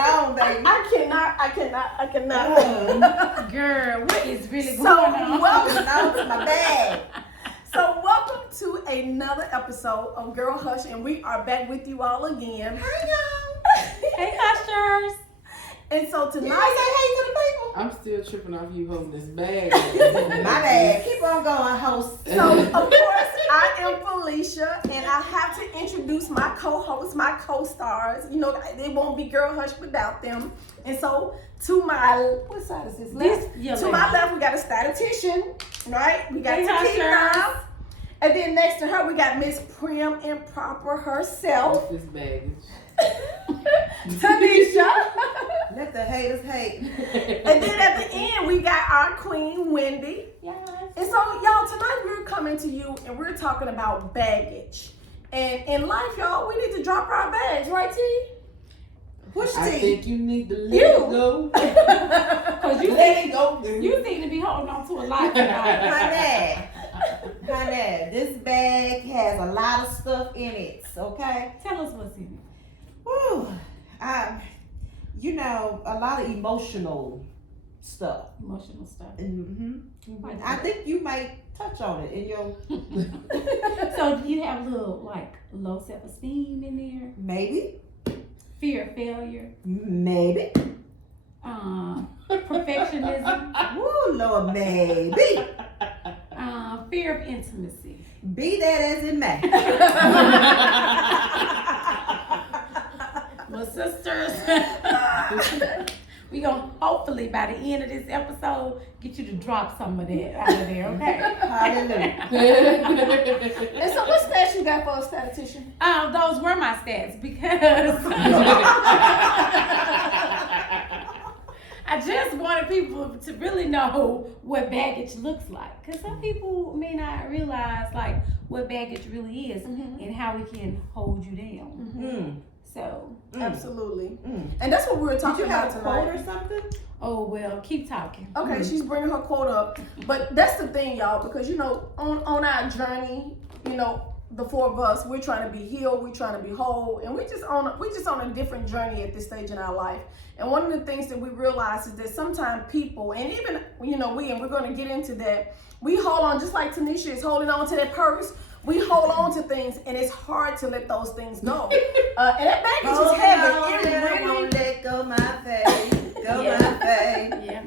on, baby. I cannot. Girl, what is really So, going on? Welcome to my bag. So welcome to another episode of Girl Hush, and we are back with you all again. Hi, y'all. Hey, Hushers. And so You tonight, gonna say hey to the people? I'm still tripping off you holding this bag. My bad. Keep on going, host. so of course, I am Felicia, and I have to introduce my co-hosts, my co-stars. You know, it won't be Girl Hush without them. And so to my, what side is this? Left? To my left, we got a statistician, right? We got Hey, Takina. Hushers. And then next to her, we got Miss Prim Improper herself, Off this baggage. Tanisha. Let the haters hate. And then at the end, we got our queen, Wendy. Yes. And so, y'all, tonight we're coming to you and we're talking about baggage. And in life, y'all, we need to drop our bags, right, T? Push I T. think you need to let You. it go. Because Let it go. you seem to be holding on to a lot tonight. Honey, this bag has a lot of stuff in it, okay? Tell us what's in it. Whew. A lot of emotional stuff. Emotional stuff. I think you might touch on it in your So do you have a little, like, low self-esteem in there? maybe, Fear of failure? maybe. Perfectionism? Woo, Lord, maybe. Fear of intimacy? Be that as it may. Well, sisters, we gonna hopefully by the end of this episode get you to drop some of that out of there, okay? Hallelujah. And so, what stats you got for a statistician? Those were my stats because I just wanted people to really know what baggage looks like. Because some people may not realize like what baggage really is and how it can hold you down. So, Absolutely. And that's what we were Did talking you have about a quote tonight. or something? oh well, keep talking. Okay, she's bringing her quote up. But that's the thing, y'all, because, you know, on our journey, you know, the four of us, we're trying to be healed, we're trying to be whole, and we're just on a different journey at this stage in our life. And one of the things that we realize is that sometimes people, and even, you know, we're going to get into that, we hold on, just like Tanisha is holding on to that purse, we hold on to things, and it's hard to let those things go. And that baggage is heavy. It really, won't let go my face. Go my face. Yeah.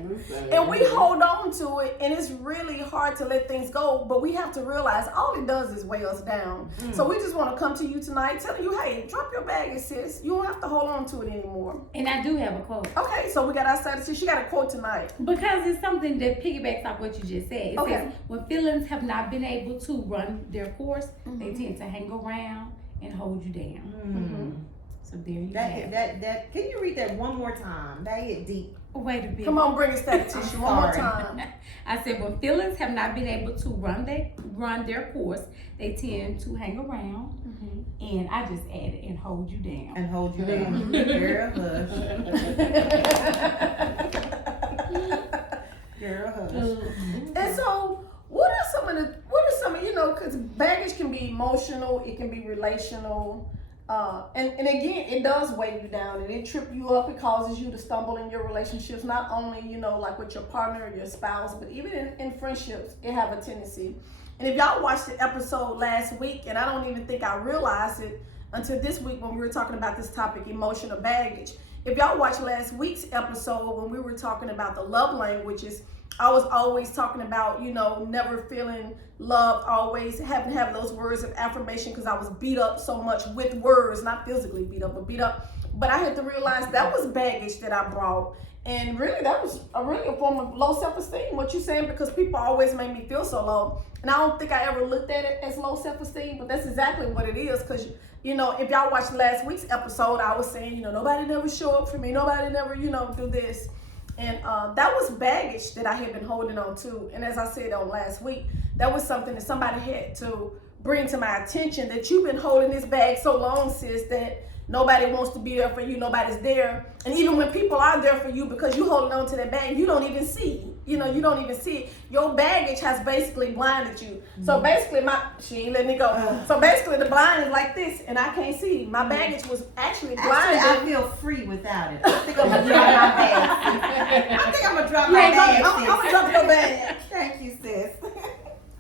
and we hold on to it, and it's really hard to let things go, but we have to realize all it does is weigh us down. So we just want to come to you tonight telling you, hey, drop your baggage, sis. You don't have to hold on to it anymore. And I do have a quote. Okay, so we got our statistician. She got a quote tonight. Because it's something that piggybacks off what you just said. It Okay. says, when feelings have not been able to run their course, they tend to hang around and hold you down. So there you have it. That. Can you read that one more time? That hit deep. Wait a minute. Come on, bring a statistician one more Sorry. time. I said when feelings have not been able to run their course, they tend to hang around. And I just added and hold you down. And hold you down. Girl, hush. Girl, hush. And so, what are some of, you know, because baggage can be emotional, it can be relational. And again, it does weigh you down and it trip you up. It causes you to stumble in your relationships, not only, you know, like with your partner or your spouse, but even in friendships, it have a tendency. And if y'all watched the episode last week, and I don't even think I realized it until this week when we were talking about this topic, emotional baggage. If y'all watched last week's episode when we were talking about the love languages, I was always talking about, you know, never feeling loved, always having those words of affirmation because I was beat up so much with words, not physically beat up, but beat up. But I had to realize that was baggage that I brought. And really, that was really a form of low self-esteem, what you're saying, because people always made me feel so low. And I don't think I ever looked at it as low self-esteem, but that's exactly what it is. Because, you know, if y'all watched last week's episode, I was saying, you know, nobody never show up for me. Nobody never, you know, do this. And that was baggage that I had been holding on to. And as I said on last week, that was something that somebody had to bring to my attention, that you've been holding this bag so long, sis, that nobody wants to be there for you, nobody's there. And even when people are there for you, because you holding on to that bag, you don't even see. You know, you don't even see it. Your baggage has basically blinded you. So basically, she ain't letting it go. So basically, the blind is like this, and I can't see. My baggage was actually blinded. Actually, I feel free without it. I think I'm gonna drop my bag. I think I'm gonna drop my bag. I'm gonna drop your bag. Thank you, sis.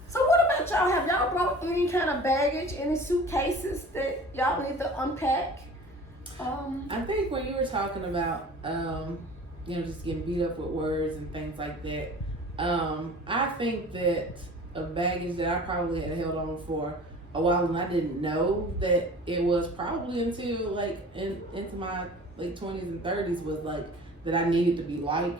So what about y'all? Have y'all brought any kind of baggage, any suitcases that y'all need to unpack? I think when you were talking about, just getting beat up with words and things like that, I think that a baggage that I probably had held on for a while, and I didn't know that it was probably until like into my late 20s and 30s, was like that I needed to be liked.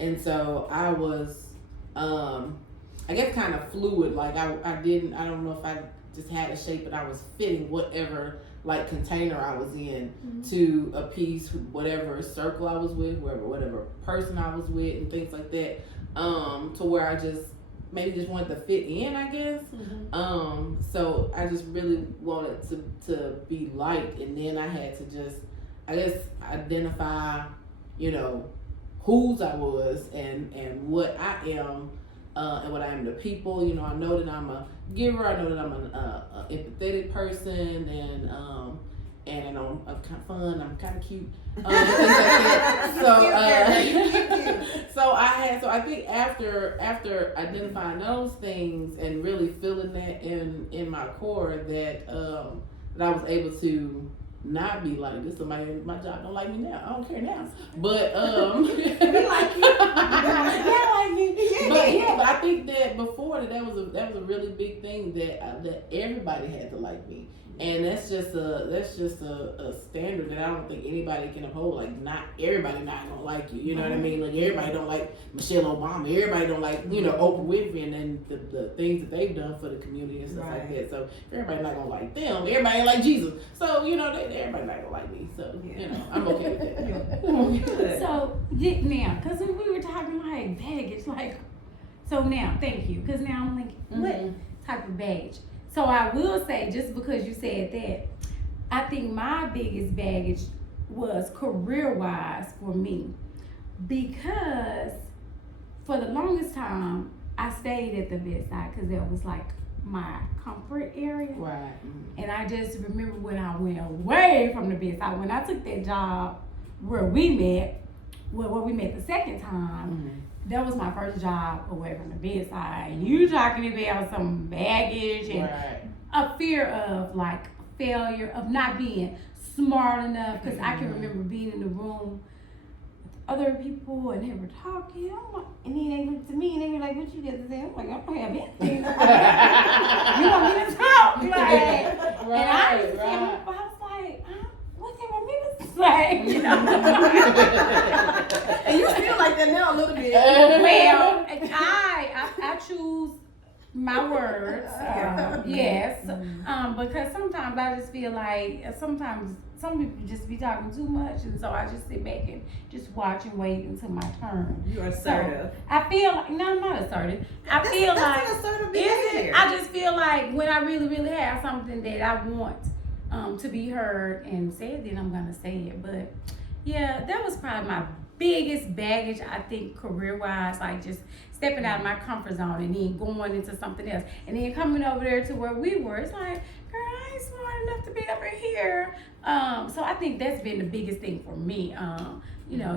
And so I was, I guess kind of fluid. Like I don't know if I just had a shape, but I was fitting whatever like container I was in to appease whatever circle I was with, whatever person I was with, and things like that. To where I just maybe wanted to fit in, I guess. So I just really wanted to be liked, and then I had to just, I guess, identify, whose I was and what I am. And what I am to people, I know that I'm a giver. I know that I'm an empathetic person, and I'm kind of fun. I'm kind of cute. Things like that. So I think after identifying those things and really feeling that in my core, that I was able to not be like this. Somebody at my job don't like me now. I don't care now. But We like you. But I think that before that was a really big thing, that everybody had to like me. And that's just a standard that I don't think anybody can uphold. Like, not everybody not gonna like you. You know what I mean? Like, everybody don't like Michelle Obama. Everybody don't like Oprah Winfrey and the things that they've done for the community and stuff like that. So if everybody not gonna like them, everybody ain't like Jesus. So everybody not gonna like me. So I'm okay with that. So now, because we were talking like baggage, like, so now, thank you, because now I'm like, what type of baggage? So I will say, just because you said that, I think my biggest baggage was career-wise for me, because for the longest time, I stayed at the bedside because that was like my comfort area. Right. And I just remember when I went away from the bedside, when I took that job where we met the second time, that was my first job away from the bedside. And you talking about some baggage and a fear of like failure, of not being smart enough. Because I can remember being in the room with other people and they were talking. And then they looked to me and they were like, "What you got to say?" I'm like, "I don't have anything." You want me to talk? Like, and I was like, what they want me to say? And you feel like that now a little bit. Well, I choose my words. Yes. Because sometimes I just feel like sometimes some people just be talking too much, and so I just sit back and just watch and wait until my turn. You're assertive. So I feel like, no, I'm not assertive. I feel like, an assertive is behavior. it? I just feel like when I really, really have something that I want to be heard and said, then I'm gonna say it. But yeah, that was probably my biggest baggage, I think, career-wise, like just stepping out of my comfort zone and then going into something else. And then coming over there to where we were, it's like, girl, I ain't smart enough to be over here. So I think that's been the biggest thing for me.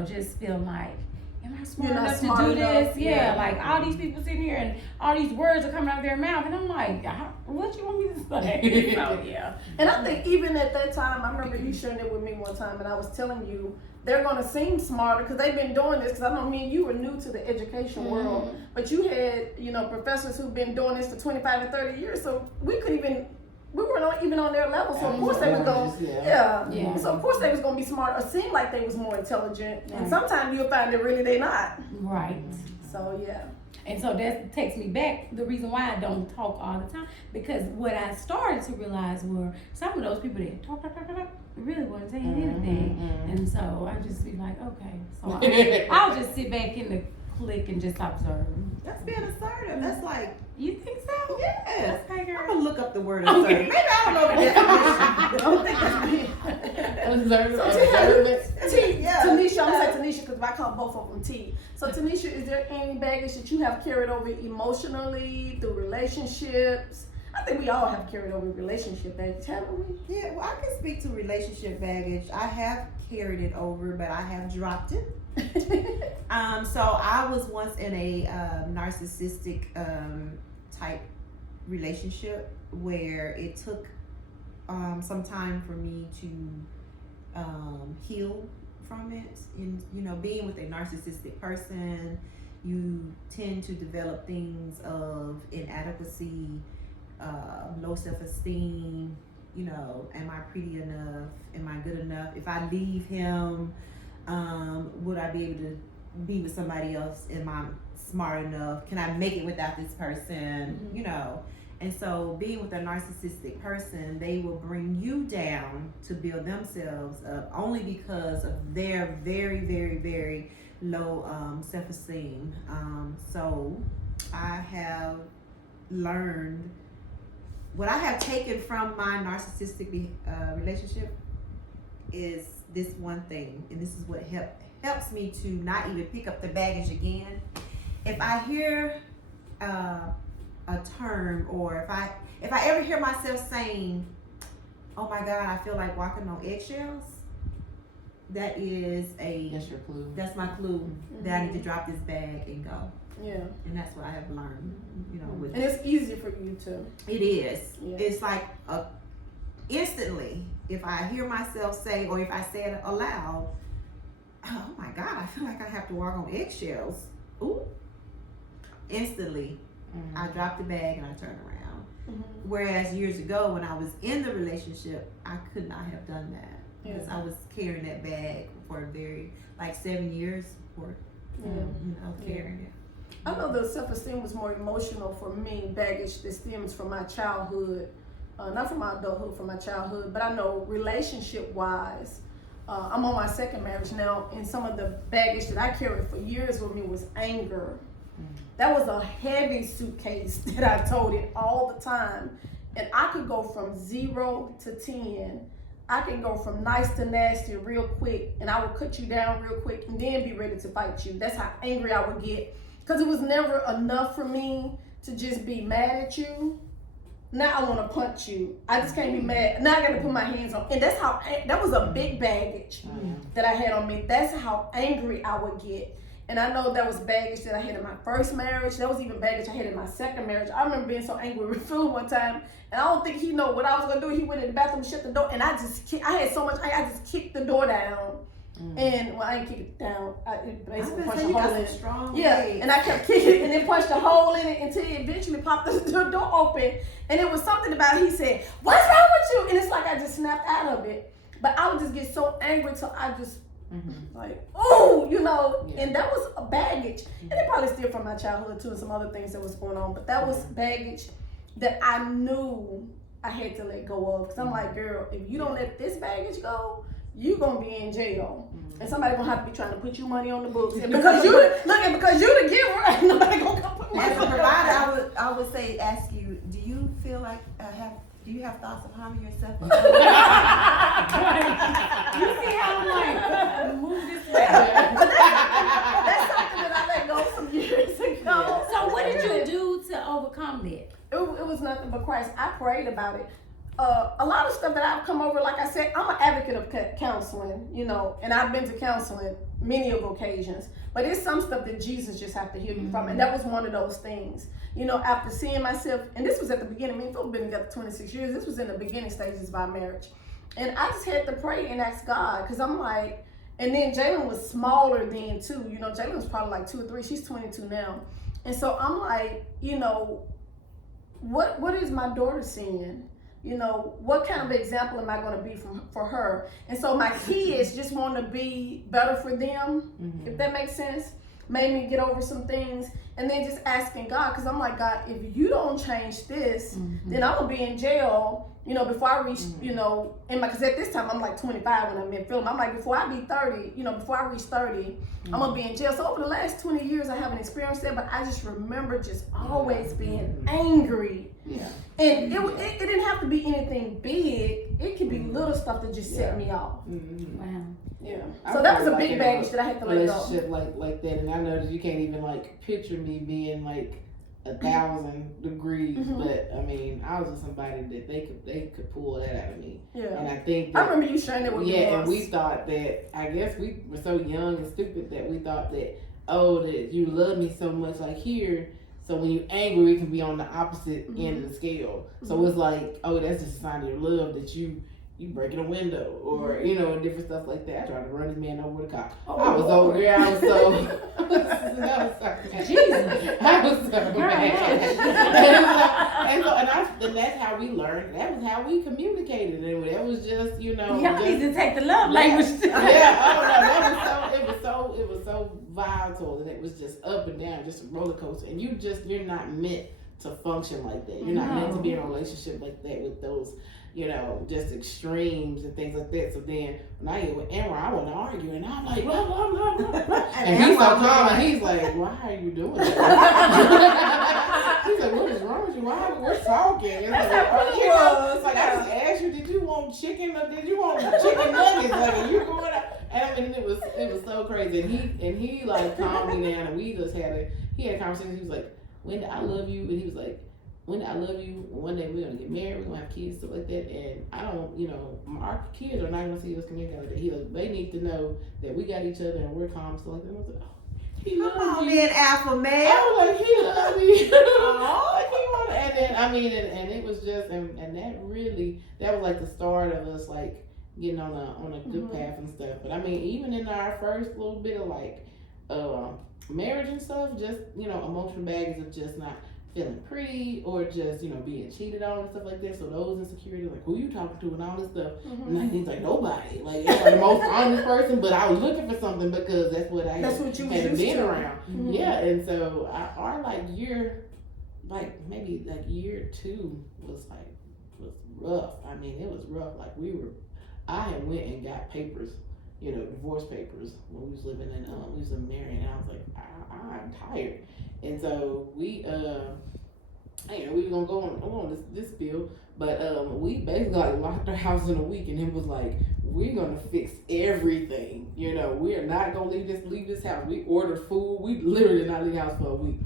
Just feel like, am I smart enough to do this? Yeah, like all these people sitting here and all these words are coming out of their mouth. And I'm like, what you want me to say? So, yeah. And I think even at that time, I remember you sharing it with me one time, and I was telling you, they're going to seem smarter because they've been doing this. Because I know me and you were new to the education world, but you had, professors who've been doing this for 25 and 30 years. So we weren't even on their level. So of course they was going, So of course they was going to be smart or seem like they was more intelligent. Right. And sometimes you'll find that really they not. Right. So yeah. And so that takes me back, the reason why I don't talk all the time, because what I started to realize were some of those people that talk, really wasn't saying anything. And so I just be like, okay. So I'll just sit back in the click and just observe. That's being assertive. That's like, You think so? yes. Okay, I'm girl. gonna look up the word assertive. Okay. Maybe I don't know the definition. I don't think that's Observant. T, Yeah. Tanisha, I'm gonna say Tanisha because I call both of them T. So Tanisha, is there any baggage that you have carried over emotionally through relationships? I think we all have carried over relationship baggage, haven't we? Yeah, well, I can speak to relationship baggage. I have carried it over, but I have dropped it. So I was once in a narcissistic type relationship where it took some time for me to heal from it. And you know, being with a narcissistic person, you tend to develop things of inadequacy, low self-esteem. You know, am I pretty enough? Am I good enough? If I leave him, would I be able to be with somebody else? Am I smart enough? Can I make it without this person? Mm-hmm. You know, and so being with a narcissistic person, they will bring you down to build themselves up only because of their very, very, very low self-esteem. So I have learned what I have taken from my narcissistic relationship is this one thing, and this is what helps me to not even pick up the baggage again. If I hear a term, or if I ever hear myself saying, "Oh my God, I feel like walking on eggshells," that is That's your clue. that's my clue that I need to drop this bag and go. Yeah. And that's what I have learned, you know, with And it's easier for you to. it is. Yeah. It's like instantly, if I hear myself say, or if I say it aloud, "Oh my God, I feel like I have to walk on eggshells." Ooh. Instantly, I drop the bag and I turn around. Mm-hmm. Whereas years ago, when I was in the relationship, I could not have done that. Because I was carrying that bag for a very, like 7 years for, Yeah. you know, carrying it. I know the self-esteem was more emotional for me, baggage that stems from my childhood, not from my adulthood, from my childhood, but I know relationship-wise, I'm on my second marriage now, and some of the baggage that I carried for years with me was anger. That was a heavy suitcase that I toted all the time, and I could go from 0 to 10. I can go from nice to nasty real quick, and I would cut you down real quick and then be ready to fight you. That's how angry I would get. Because it was never enough for me to just be mad at you. Now I want to punch you. I just can't be mad. Now I got to put my hands on. And that's how, that was a big baggage that I had on me. That's how angry I would get. And I know that was baggage that I had in my first marriage. That was even baggage I had in my second marriage. I remember being so angry with Phil one time. And I don't think he knew what I was going to do. He went in the bathroom and shut the door. And I had so much anger, I just kicked the door down. And well, I didn't kick it down. It basically punched a hole in it. Strong Yeah, legs. and I kept kicking it and then punched a hole in it until it eventually popped the door open. And it was something about it. He said, "What's wrong with you?" And it's like I just snapped out of it. But I would just get so angry till I just like, oh, you know, and that was a baggage. And it probably still from my childhood too and some other things that was going on. But that was baggage that I knew I had to let go of. Because I'm like, girl, if you don't let this baggage go, you gonna be in jail, and somebody gonna have to be trying to put you money on the books. And because you the giver, ain't nobody gonna come put money As a on your provider, books. I would say, ask you, do you feel like do you have thoughts of harming yourself? You see how I'm like, move this way. That's something that I let go some years ago. So what did you do to overcome that? It was nothing but Christ. I prayed about it. A lot of stuff that I've come over, like I said, I'm an advocate of counseling, you know, and I've been to counseling many of occasions. But it's some stuff that Jesus just have to heal you from, and that was one of those things. You know, after seeing myself, and this was at the beginning. We've been together 26 years. This was in the beginning stages of our marriage, and I just had to pray and ask God, because I'm like, and then Jalen was smaller then too. You know, Jalen was probably like 2 or 3. She's 22 now, and so I'm like, you know, what is my daughter seeing? You know, what kind of example am I going to be for her? And so my kids just want to be better for them, if that makes sense. made me get over some things, and then just asking God, because I'm like, God, if you don't change this, then I'm gonna be in jail, before I reach, because at this time I'm like 25 when I'm in film. I'm like, before I be 30, before I reach 30, I'm gonna be in jail. So over the last 20 years, I haven't experienced that, but I just remember just always being angry. Yeah. And it didn't have to be anything big. It could be little stuff that just set me off. Wow. Yeah. I So that was feel a like big in baggage that I had to let go. Relationship like that, and I know that you can't even like picture me being like 1,000 degrees, but I mean, I was with somebody that they could pull that out of me. Yeah. And I think I that, remember you sharing it with me and once. we thought that, I guess we were so young and stupid that we thought that, oh, that you love me so much like here, so when you're angry it can be on the opposite end of the scale. So it's like, oh, that's just a sign of your love that you breaking a window or different stuff like that. I tried to run this man over with a car. Oh, I was Lord. over there. I was so Jesus. I was so mad. and that's how we learned. That was how we communicated, and that was just Y'all just, need to take the love language. it was so volatile, and it was just up and down, just a roller coaster. And you're not meant to function like that. You're not meant to be in a relationship like that with those, just extremes and things like that. So then when I get with Amber, I want to argue, and I'm like, blah, blah, blah, blah, blah. And he's so calm, and he's like, why are you doing that? He's like, what is wrong with you? Why we're talking? It's That's like, how it was. I just asked you, did you want chicken or did you want chicken nuggets? Like, you going out? And I mean, it was so crazy. And he like calmed me down, and we just had a conversation. He was like, when I love you, and he was like, when I love you, one day we're gonna get married, we're gonna have kids, stuff like that. And I don't, our kids are not gonna see us communicate like that. He goes, they need to know that we got each other and we're calm, stuff like that. And I was like, oh, he Come loves on, you. being alpha male. I was like, he loves me. Like, he wanted, and then I mean, and it was just, and that was like the start of us like getting on a good path and stuff. But I mean, even in our first little bit of like marriage and stuff, just emotional baggage of just not feeling pretty or just being cheated on and stuff like that. So those insecurities, like, who you talking to and all this stuff. And like, he's like, nobody. Like, I'm the most honest person, but I was looking for something because that's what I That's what you had was been used to. around. Yeah, and so our year 2 was rough. I mean, it was rough. Like I had went and got papers, divorce papers when we was living in we was married, and I was like, I'm tired. And so we we were gonna go on this bill, but we basically like locked our house in a week, and it was like, we're gonna fix everything. We are not gonna leave this house. We ordered food. We literally did not leave the house for a week.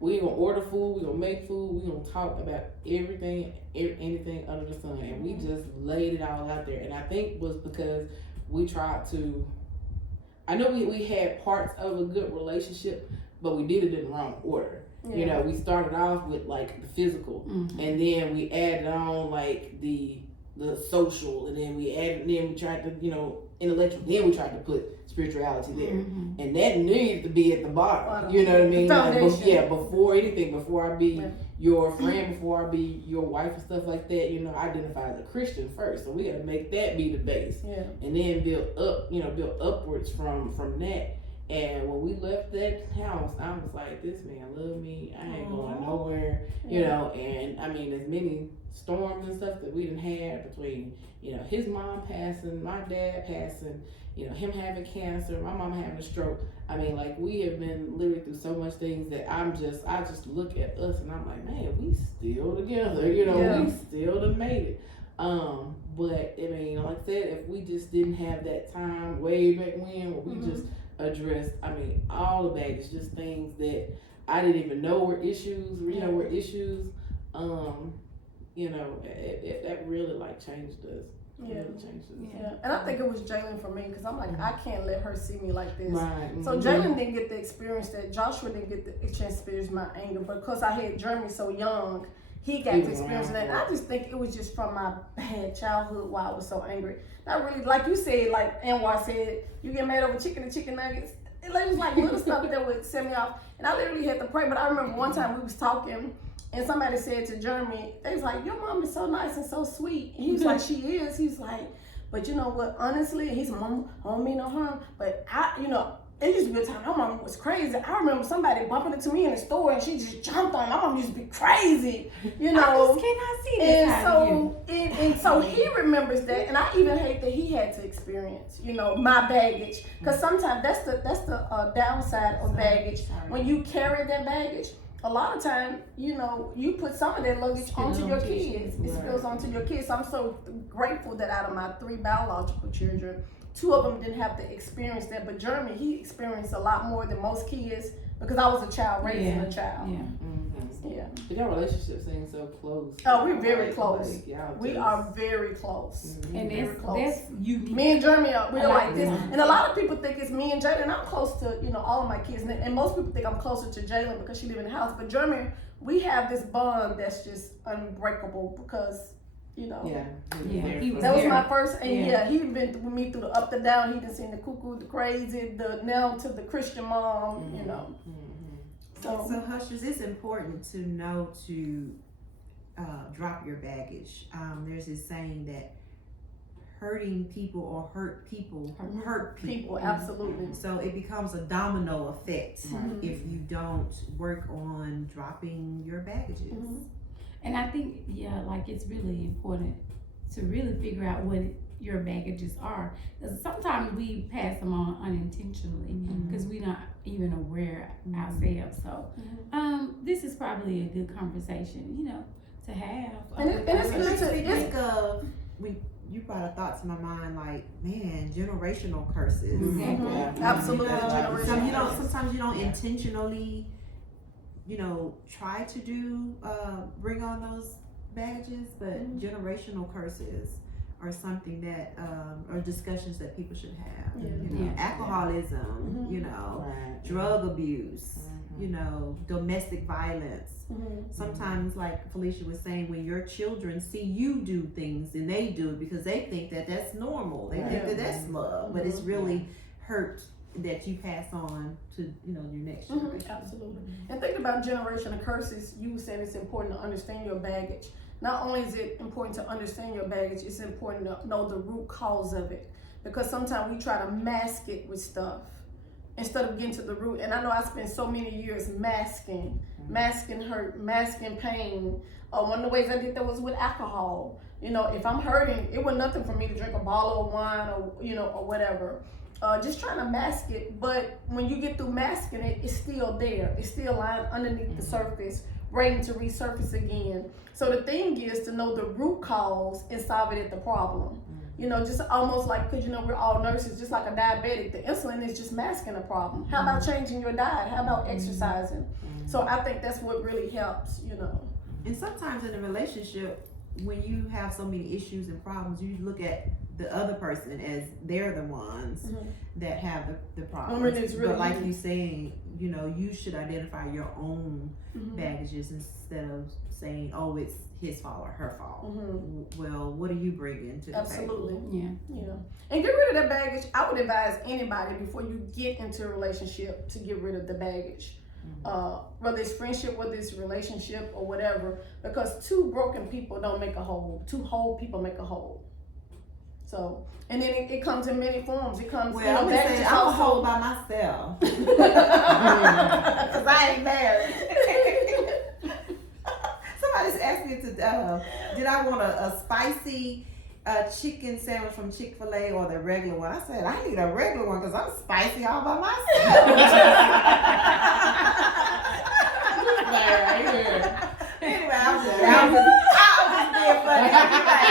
We gonna order food. We gonna make food. We gonna talk about everything, anything under the sun, and we just laid it all out there. And I think was because we tried to. I know we had parts of a good relationship, but we did it in the wrong order. Yeah. We started off with like the physical, and then we added on like the social, and then we tried to intellectual. Then we tried to put spirituality there, and that needs to be at the bottom. You know what I mean? Foundation. Before anything, before I be your friend, before I be your wife and stuff like that, I identify as a Christian first. So we got to make that be the base, and then build upwards from that. And when we left that house, I was like, this man love me. I ain't going nowhere, and I mean, there's many storms and stuff that we didn't have between, his mom passing, my dad passing, him having cancer, my mom having a stroke. I mean, like, we have been literally through so much things that I just look at us and I'm like, man, we still together, we still done made it. But I mean, like I said, if we just didn't have that time way back when where we just addressed, I mean, all the baggage, just things that I didn't even know were issues, were issues. That really like changed us. Yeah, and I think it was Jalen for me, because I'm like, I can't let her see me like this. Right. So Jalen didn't get the experience that Joshua didn't get the chance to experience my anger, but because I had Jeremy so young, he got to experience that. And I just think it was just from my bad childhood why I was so angry. Not really, like you said, like Anwar said, you get mad over chicken and chicken nuggets. It was like little stuff that would set me off. And I literally had to pray. But I remember one time we was talking, and somebody said to Jeremy, they was like, your mom is so nice and so sweet. And he was like, she is. He's like, but you know what, honestly, he's mom, I don't mean no harm. But it used to be a time my mom was crazy. I remember somebody bumping into me in the store and she just jumped on. My mom used to be crazy, you I know. just cannot see this And out of you. so, and so he remembers that, and I even hate that he had to experience, you know, my baggage, because sometimes that's the downside of baggage. When you carry that baggage, a lot of time, you know, you put some of that luggage onto your kids. It spills onto your kids. So I'm so grateful that out of my 3 biological children, 2 of them didn't have to experience that. But Jeremy, he experienced a lot more than most kids because I was a child raising a child. Yeah. Yeah. But your relationship seems so close. Oh, we're very close. Like, y'all We just- are very close. And Very that's close. unique. Me and Jeremy we're like this, that. and a lot of people think it's me and Jalen. I'm close to, you know, all of my kids, and most people think I'm closer to Jalen because she live in the house. But Jeremy, we have this bond that's just unbreakable because, you know, Yeah. Yeah, he was that was very- my first, and yeah. yeah, he been with me through the up, the down. He done seen the cuckoo, the crazy, the now to the Christian mom, you know. So hushers, it's important to know to drop your baggage. There's this saying that hurting people or hurt people hurt people. People, absolutely. So it becomes a domino effect Mhm. if you don't work on dropping your baggages. Mhm. And I think, yeah, like it's really important to really figure out what your baggages are. Because sometimes we pass them on unintentionally because we're not even aware ourselves. So this is probably a good conversation, you know, to have. And it's It good makes to me think of when you brought a thought to my mind, like, man, generational curses. Exactly. Absolutely, Sometimes you don't. generational. Sometimes you don't intentionally, you know, try to do bring on those baggages, but generational curses are something that are discussions that people should have. Yeah. You know, Yeah. alcoholism. You know, Right. drug abuse. You know, domestic violence. Mhm. Sometimes, like Felicia was saying, when your children see you do things and they do it because they think that that's normal, they think that that's love, but it's really hurt that you pass on to, you know, your next generation. Absolutely. And thinking about generational curses, you said it's important to understand your baggage. Not only is it important to understand your baggage, it's important to know the root cause of it. Because sometimes we try to mask it with stuff instead of getting to the root. And I know I spent so many years masking hurt, masking pain. One of the ways I did that was with alcohol. You know, if I'm hurting, it was nothing for me to drink a bottle of wine or, you know, or whatever. Just trying to mask it. But when you get through masking it, it's still there. It's still lying underneath the surface, waiting to resurface again. So the thing is to know the root cause and solve it at the problem. You know, just almost like, because, you know, we're all nurses, just like a diabetic, the insulin is just masking a problem. How about changing your diet? How about exercising? So I think that's what really helps, you know. And sometimes in a relationship, when you have so many issues and problems, you look at the other person as they're the ones that have the problems. When it's really but like you. you saying, you know, you should identify your own baggages instead of saying, oh, it's his fault or her fault. Well, what are you bringing to the Absolutely. table? Yeah. Yeah. And get rid of that baggage. I would advise anybody before you get into a relationship to get rid of the baggage. Whether it's friendship, whether it's relationship or whatever, because 2 broken people don't make a whole. 2 whole people make a whole. So, and then it comes in many forms. It comes, Well, you know, I'm gonna say baggage I'm a also. whole by myself. Because I ain't married. Somebody's asked me to, did I want a spicy chicken sandwich from Chick-fil-A or the regular one? I said, I need a regular one because I'm spicy all by myself. Anyway, I was just being funny. Like,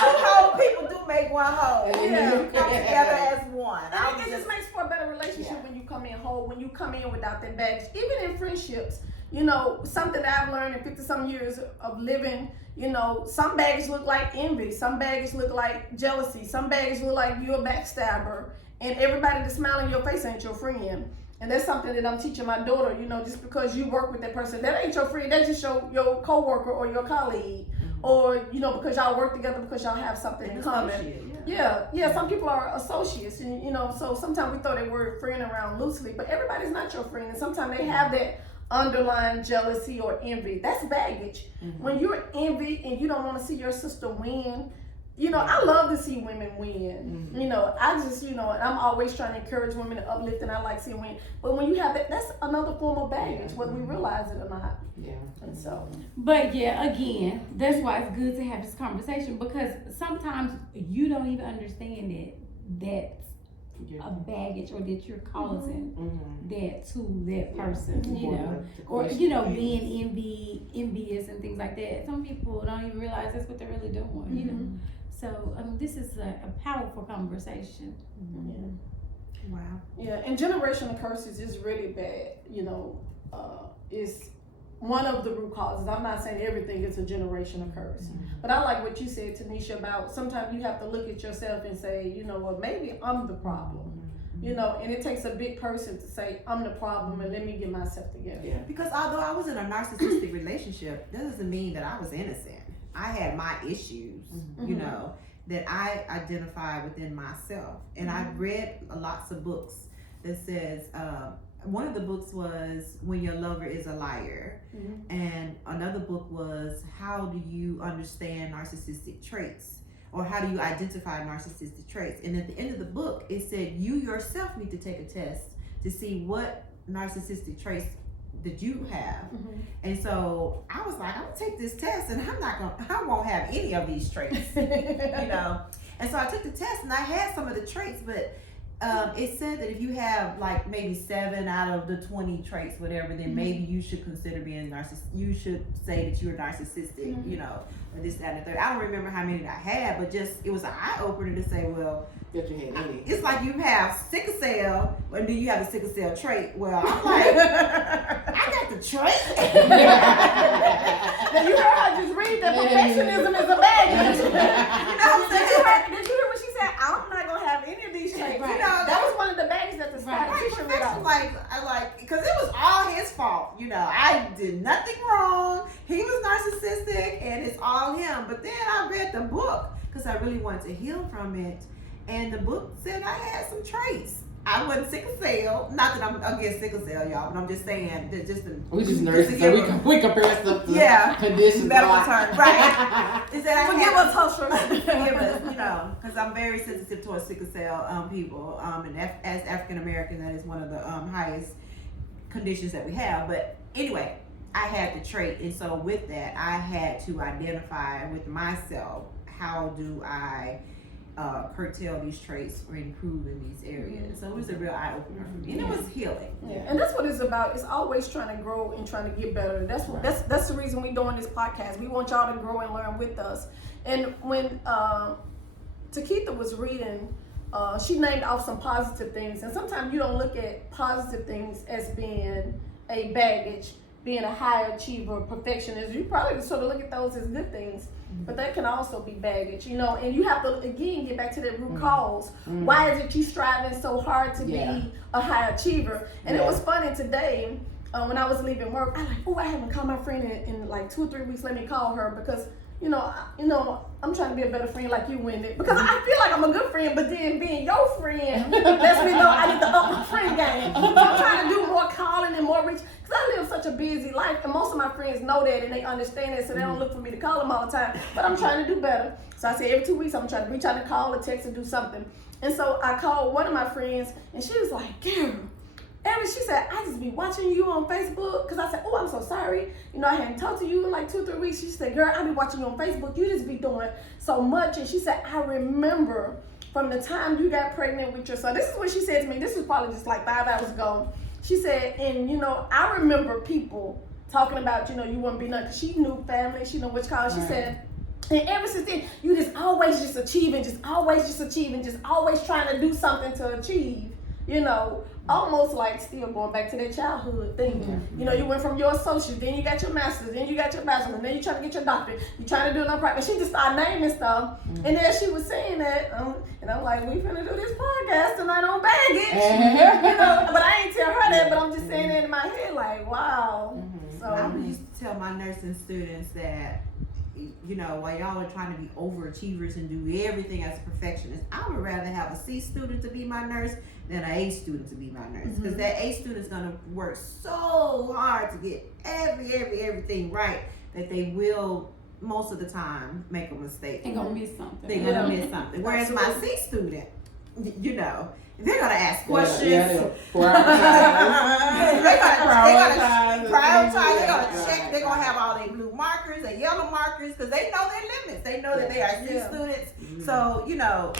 2 whole people do make one whole. Yeah. You come together as one. I It was just just, makes for a better relationship when you come in whole, when you come in without that baggage. Even in friendships, you know, something that I've learned in 50-some years of living, you know, some baggage look like envy, some baggage look like jealousy, some baggage look like you're a backstabber, and everybody that's smiling in your face ain't your friend. And that's something that I'm teaching my daughter, you know, just because you work with that person, that ain't your friend, that's just your coworker or your colleague. Or, you know, because y'all work together, because y'all have something in common. Yeah, some people are associates, and, you know, so sometimes we throw that word friend around loosely, but everybody's not your friend, and sometimes they have that underlying jealousy or envy. That's baggage. When you're envy and you don't want to see your sister win, you know, I love to see women win. Mhm. You know, I just, you know, and I'm always trying to encourage women to uplift, and I like seeing women. But when you have that, that's another form of baggage, Yeah. whether we realize it or not. Yeah. And so, But yeah, again, that's why it's good to have this conversation, because sometimes you don't even understand that's a baggage, or that you're causing Mhm. that to that person, you know. Important to Or, question you know, things. being envious and things like that. Some people don't even realize that's what they're really doing, you know. So, this is a powerful conversation. Wow. yeah, and generational curses is really bad. You know, is one of the root causes. I'm not saying everything is a generational curse, but I like what you said, Tanisha, about sometimes you have to look at yourself and say, you know what, maybe I'm the problem. You know, and it takes a big person to say, I'm the problem, and let me get myself together. Yeah. Because although I was in a narcissistic relationship, that doesn't mean that I was innocent. I had my issues, you know, that I identified within myself. And I've read lots of books that says, one of the books was When Your Lover is a Liar. And another book was How Do You Understand Narcissistic Traits? Or how do you identify narcissistic traits? And at the end of the book, it said you yourself need to take a test to see what narcissistic traits that you have. And so I was like, I'm gonna take this test, and I won't have any of these traits, you know. And so I took the test, and I had some of the traits, but it said that if you have like maybe 7 out of the 20 traits, whatever, then maybe you should consider being you should say that you're narcissistic, you know, or this, that, and the third. I don't remember how many that I had, but just it was an eye opener to say, well, That you had any. it's like you have sickle cell, and do you have the sickle cell trait? Well, I'm like, I got the trait. Now you heard her just read that perfectionism is a baggage. You know what I'm Did saying? you hear what she said? I'm not gonna have any of these traits. Right. You know, that was one of the baggages that the Right. statistician read Perfection, off. I like, because it was all his fault. You know, I did nothing wrong. He was narcissistic, and it's all him. But then I read the book because I really wanted to heal from it, and the book said I had some traits. I wasn't sickle cell. Not that I'm against sickle cell, y'all, but I'm just saying that just to, We just to nurses, so give we compare stuff to Yeah. conditions. medical a lot. term, right? Is that I Forgive had- us, Husher. Forgive us, you know, because I'm very sensitive towards sickle cell people, and as African American, that is one of the highest conditions that we have. But anyway, I had the trait, and so with that, I had to identify with myself, how do I curtail these traits or improve in these areas. So it was a real eye opener for me, and it was healing. Yeah, and that's what it's about. It's always trying to grow and trying to get better. That's the reason we're doing this podcast. We want y'all to grow and learn with us. And when Takitha was reading, she named off some positive things. And sometimes you don't look at positive things as being a baggage, being a high achiever, perfectionist. You probably sort of look at those as good things. But that can also be baggage, you know, and you have to, again, get back to that root cause. Why is it you striving so hard to be a high achiever? And it was funny today, when I was leaving work, I like, oh, I haven't called my friend in like 2 or 3 weeks. Let me call her because, you know, I'm trying to be a better friend like you, Wendy. Because I feel like I'm a good friend, but then being your friend lets me know I need to up my friend game. So I'm trying to do more calling and more reach. Because I live such a busy life, and most of my friends know that and they understand it, so they don't look for me to call them all the time. But I'm trying to do better. So I say every 2 weeks I'm trying to reach out and call or text or do something. And so I called one of my friends, and she was like, "Girl, Erin," she said, "I just be watching you on Facebook." Because I said, "Oh, I'm so sorry. You know, I hadn't talked to you in like 2 or 3 weeks." She said, "Girl, I be watching you on Facebook. You just be doing so much." And she said, "I remember from the time you got pregnant with your son." This is what she said to me. This was probably just like 5 hours ago. She said, "And you know, I remember people talking about, you know, you wouldn't be nothing." Because she knew family. She knew which college. She said, and ever since then, you just always just achieving, just always trying to do something to achieve, you know, almost like still going back to that childhood thing. You know, you went from your associate, then you got your master's, then you got your bachelor's, and then you trying to get your doctorate. You trying to do it on practice. She just started naming stuff. And then she was saying that, and I'm like, we finna do this podcast tonight on baggage. You know, but I ain't tell her that, but I'm just saying it in my head, like, wow. I So, used to tell my nursing students that, you know, while y'all are trying to be overachievers and do everything as a perfectionist, I would rather have a C student to be my nurse than an A student to be my nurse. Because that A student's gonna work so hard to get everything right that they will most of the time make a mistake. They gonna miss something. They're gonna miss something. Whereas my C student, you know, they're gonna ask questions. They're gonna prioritize. They're gonna check. They're gonna have all their blue markers, their yellow markers, because they know their limits. They know that they are C students. So you know,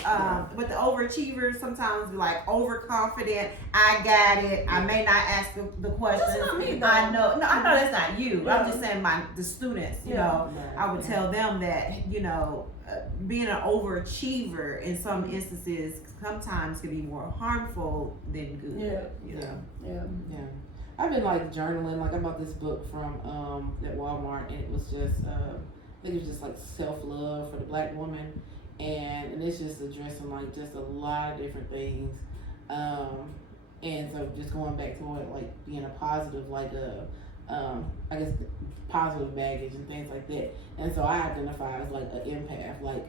but the overachievers sometimes be like overconfident. I got it. I may not ask the questions. That's not me, though. I know. No, I know that's not you. Yeah. I'm just saying the students. You know, I would tell them that being an overachiever in some instances sometimes can be more harmful than good. Yeah. I've been like journaling. Like I bought this book from at Walmart, and it was just I think it was just like self-love for the Black woman, and it's just addressing like just a lot of different things. And so just going back to it, like being a positive, like I guess positive baggage and things like that. And so I identify as like an empath, like,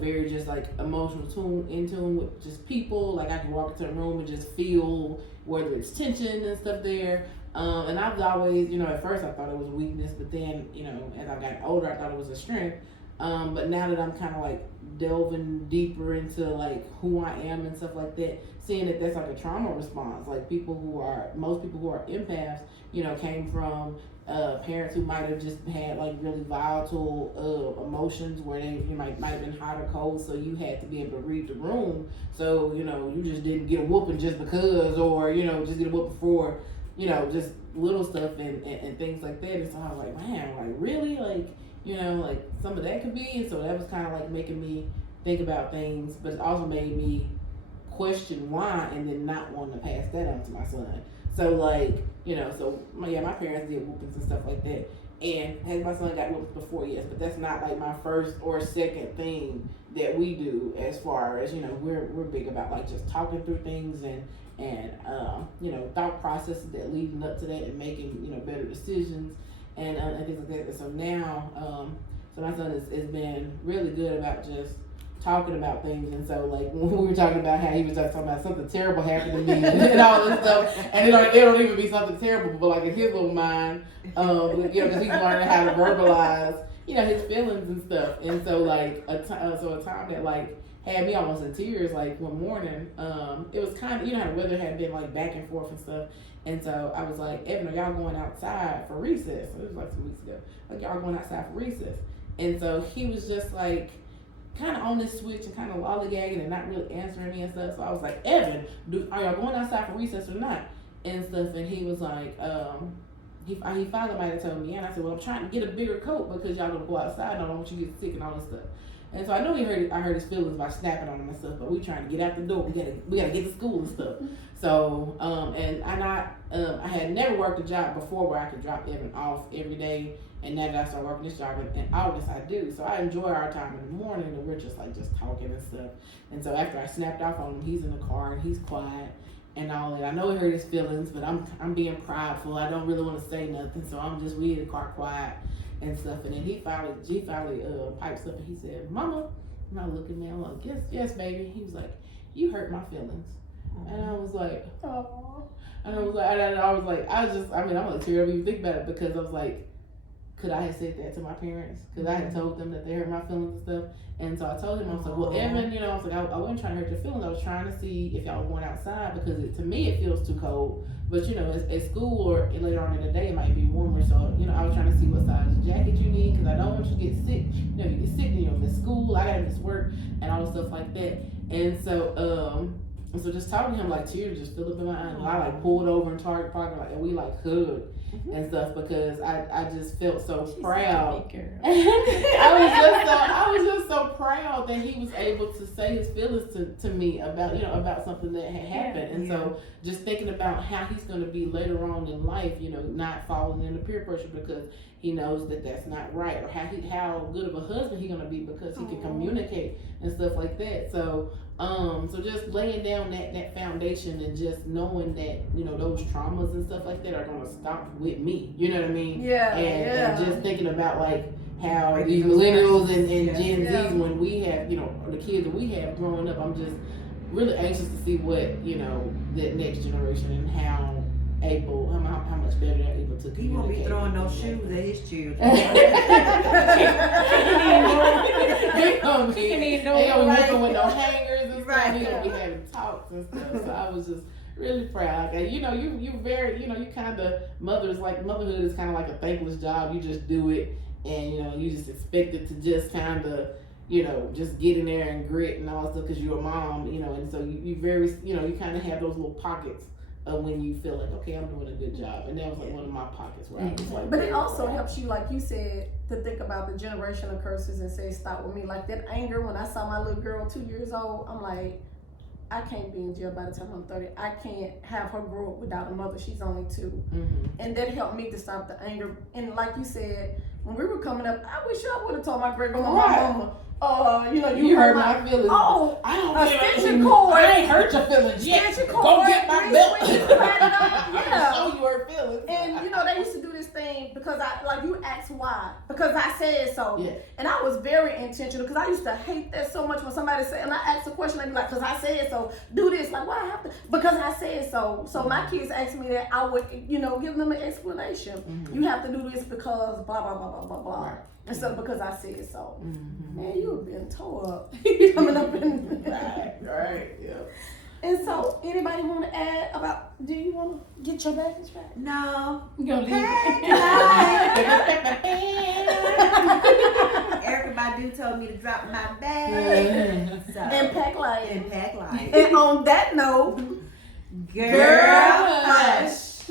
very just like emotional in tune with just people. Like I can walk into a room and just feel whether it's tension and stuff there. And I've always, at first I thought it was a weakness, but then, as I got older, I thought it was a strength. But now that I'm kind of like delving deeper into like who I am and stuff like that, seeing that that's like a trauma response. Like most people who are empaths, came from parents who might have just had like really volatile emotions where you might have been hot or cold, so you had to be able to read the room. So you just didn't get a whooping just because, or just get a whooping for just little stuff and things like that. And so I was like, man, like really, like like some of that could be. And so that was kind of like making me think about things, but it also made me question why, and then not wanting to pass that on to my son. So like, my parents did whoopings and stuff like that. And has my son got whoopings before? Yes, but that's not like my first or second thing that we do, as far as, we're big about like just talking through things and thought processes that leading up to that and making, better decisions and things like that. And so now, so my son has been really good about just talking about things. And so like when we were talking about how he was just talking about something terrible happened to me and all this stuff, and it don't even be something terrible, but like in his little mind, because he's learning how to verbalize, his feelings and stuff. And so like a time that like had me almost in tears, like one morning, it was kind of, how the weather had been like back and forth and stuff. And so I was like, Evan, are y'all going outside for recess? So it was like 2 weeks ago. Like, y'all going outside for recess? And so he was just like, kind of on this switch and kind of lollygagging and not really answering me and stuff. So I was like, Evan, are y'all going outside for recess or not? And stuff. And he was like, he finally might have told me, and I said, well, I'm trying to get a bigger coat because y'all gonna go outside and I don't want you to get sick and all this stuff. And so I know I heard his feelings by snapping on him and stuff, but we trying to get out the door. We gotta get to school and stuff. So I had never worked a job before where I could drop Evan off every day. And now that I started working this job in August, I do. So I enjoy our time in the morning, and we're just talking and stuff. And so after I snapped off on him, he's in the car and he's quiet and all that. I know it hurt his feelings, but I'm being prideful. I don't really want to say nothing, so we in the car quiet and stuff. And then he finally pipes up and he said, "Mama," and I look at me, I'm like, yes, baby. He was like, "You hurt my feelings," and I was like, "Oh," and I'm like tear up even think about it, because I was like, could I have said that to my parents? Because I had told them that they hurt my feelings and stuff. And so I told him, I was like, well, Evan, I was like, I wasn't trying to hurt your feelings. I was trying to see if y'all were going outside, because to me it feels too cold. But, at school or later on in the day, it might be warmer. So, I was trying to see what size jacket you need, because I don't want you to get sick. You get sick and you'll miss school. I got to miss work and all this stuff like that. And so, just talking to him, like tears just filled up in my eyes. And I pulled over in Target parking lot and we hugged. And stuff, because I just felt so proud. I was just so proud that he was able to say his feelings to me about something that had happened. And so just thinking about how he's going to be later on in life, not falling into peer pressure because he knows that that's not right, or how good of a husband he's going to be because he can communicate and stuff like that. So just laying down that foundation and just knowing that, those traumas and stuff like that are going to stop with me. You know what I mean? Yeah. And just thinking about how these millennials and Gen Zs, when we have, the kids that we have growing up, I'm just really anxious to see what, the next generation and how much much better than able to He won't be communicate throwing no with me shoes like at his children. that. They gonna be, He can they even do gonna it be right. working with no hangers and stuff. Right. They gonna be having talks and stuff. So I was just really proud. And you very, you kind of, motherhood is kind of like a thankless job. You just do it, and you just expect it to just kind of, just get in there and grit and all that stuff because you're a mom, and so you very, you kind of have those little pockets of when you feel like, okay, I'm doing a good job, and that was like one of my pockets where I was like. But it very also proud. helps you, like you said, to think about the generational curses and say, stop with me. Like that anger when I saw my little girl 2 years old, I'm like, I can't be in jail by the time I'm 30. I can't have her grow up without a mother. She's only 2. Mm-hmm. And that helped me to stop the anger. And like you said, when we were coming up, I wish I would have told my great grandma, Right. my mama, You hurt my feelings. Oh, I don't a feel like extension you- cord. I ain't hurt your feelings yet. extension Go cord, get my 3 belt. switches, turn it on. I'm Yeah. gonna show you her feelings. And they used to do this thing because you asked why, because I said so. Yeah. And I was very intentional because I used to hate that so much when somebody said, and I asked a question, they'd be like, because I said so, do this. Like, why I have to? Because I said so. So my kids asked me that, I would, give them an explanation. Mhm. You have to do this because blah, blah, blah, blah, blah, blah. Right. Instead of because I said so. Mhm. Man, you have been tore up. Coming up in. Right. Yeah. And so, anybody want to add about, do you want to get your baggage back? No. You gonna leave Hey, it? Erica Badu told me to drop my bag. So, And pack light. and pack light. And on that note, Girl, hush.